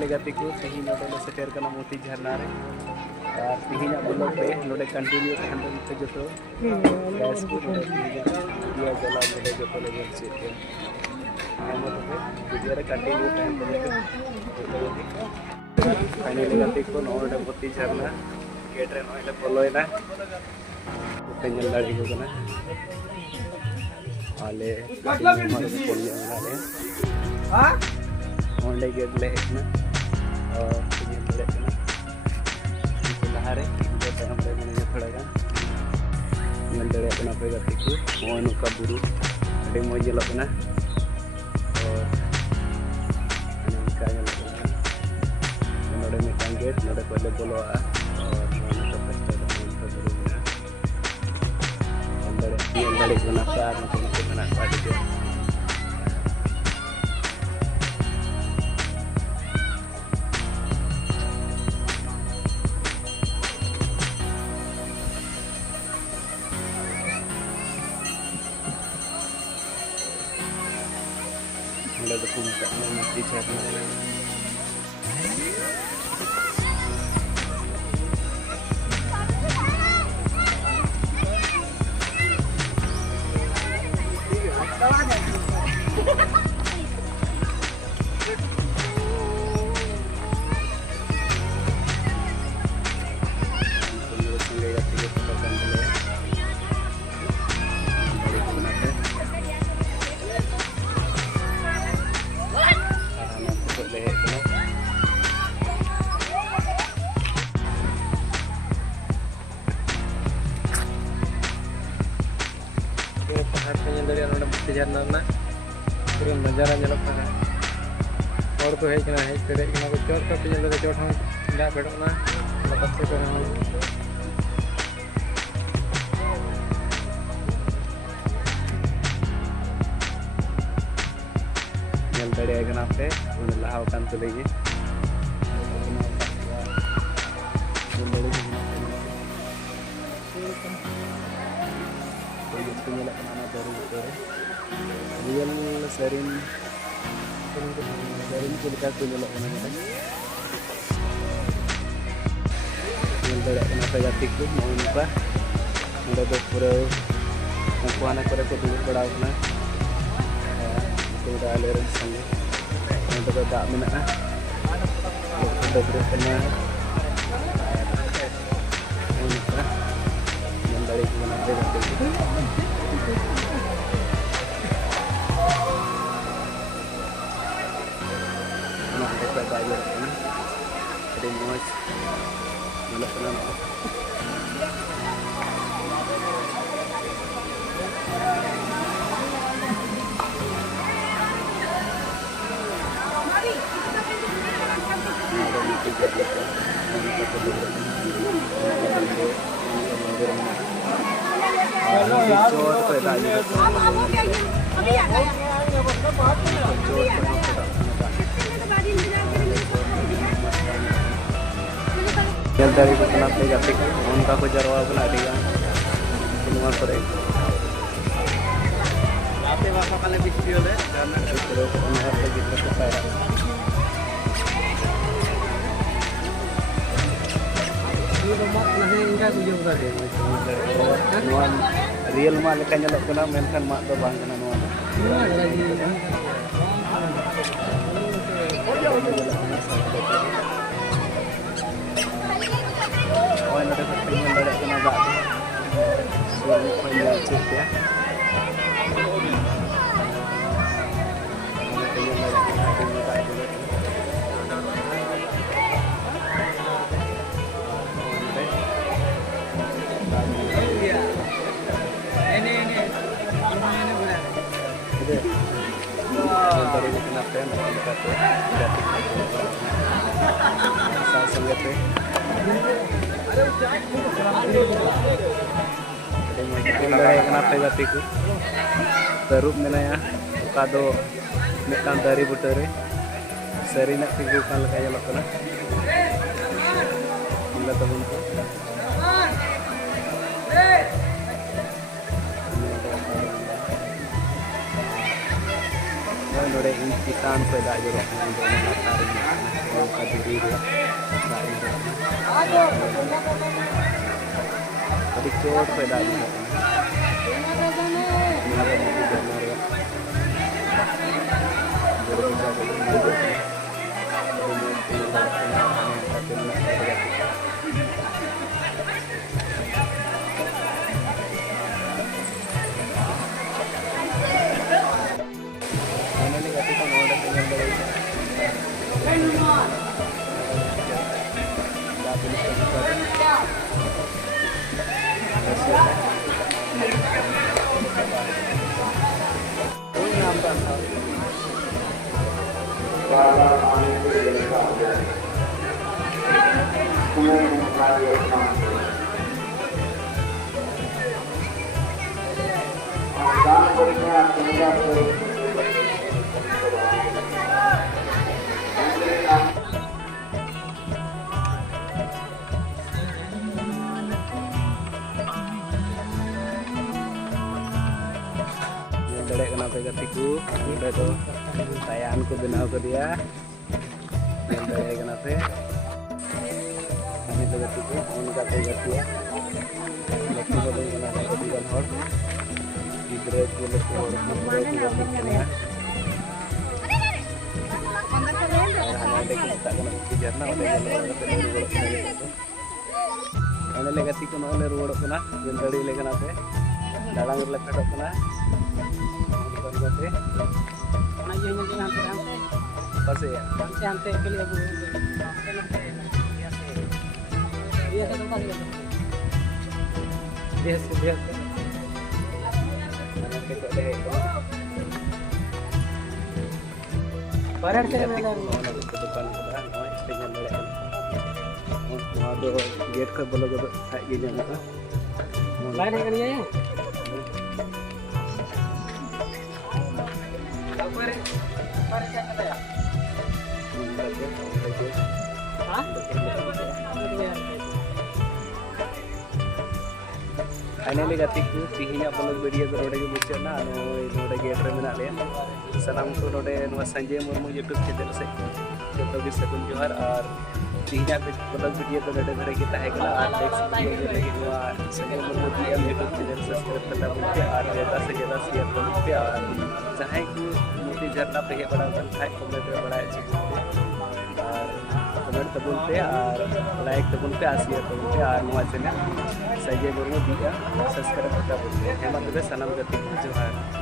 Final गाती को तेजी नोडे सेटर करना मोती झरना रे और तेजी ब्लॉग पे नोडे कंटिन्यू तहन तो जो गैस को नोडे दिया जला नोडे जो ले गल से के वीडियो रे कंटिन्यू तहन तो फाइनल गाती को नोडे मोती झरना गेट रे नोडे बोलोइना पेंजल दाड़ी को कना आले ले हां ओंडे गेट ले हेना और पेंजल दाड़ी कना लहारे जो तायम रे मने थोड़ा गान पेंजल दाड़ी कना पे गाती को मोय नुका बुरु अडी मोय जेलो कना और अनका जेलो कना नोडे मिटांग गेट नोडे पहले बोलोआ और dari gunakan untuk menggunakan pada dia. Mulai berkumpul di channel. dari anu bukti jarna na pura नजारा nyelok kana और तो है कि ना है तेरे कि ना को चोट का पिन ले चोट हम दा बेडो ना मतलब से कर हम nyel dari agana पे उन लाव कान तो लेगी real serin kita tunjuk mana kan yang tidak kena pegatik tuh mau lupa udah berpura aku anak pada kedua pada aku itu udah aliran sanggup yang tak minat udah berkena yang dari mana pegatik baju ini ada muas melok kena yang dari itu kenapa gatik uangka ko jarwa pun ada yang keluar sore tapi bapak kali video deh karena terus menghar lagi terus saya ini rumah nah enggak video tadi nuan real mah lekan nyelok kena menkan mak to bang kena nuan lagi ada pertemuan dari tenaga suami panjang cip ya ini lumayan berat dari kenapa yang dekat gratis asal sangat kenapa gatik ku tarup menaya kado metan dari butare serina tinggu kan kaya lokana ila temen ku नोड़े इन चितान पे दाग जरूर दूरी अभी चोट पे दाग पे गतिku udah tuh tayanganku benar ke dia yang dari kenapa kami tuh gatiku mengikat gati ya waktu itu kenapa kebijan hor di break dulu hor break juga ya ada kita kena kejar nah ada yang ada legasi ko nole road kena yang dari le kenapa dalang le pedok kena Oke. Mana aja yang nanti pas ya. Nanti ante beli abu. Dia kan pas ya. Dia. Mana kita deh. Parar ke mana ke depan ke tinggal balik. Mau gate ke bola ke kayak gini apa? Lain kan ya. Finally gatiku tihinya pelog video node ge muchana node gate re mena le salam ko node no Sanjay Murmu YouTube channel se joto ge sagun johar aur tihinya pelog video to node dhare kita hai kala aur next video lagi no Sanjay Murmu YouTube channel subscribe करना बोलते और ज़्यादा से ज़्यादा share करते और चाहे कि मोदी झरना पे बड़ा बनता है कमेंट में बड़ा अच्छी और कमेंट तो बोलते और लाइक तो बोलते और शेयर तो बोलते और नवा चैनल संजय मुर्मू दिया सब्सक्राइब करना बोलते हैं मतलब सनम गति जोहार।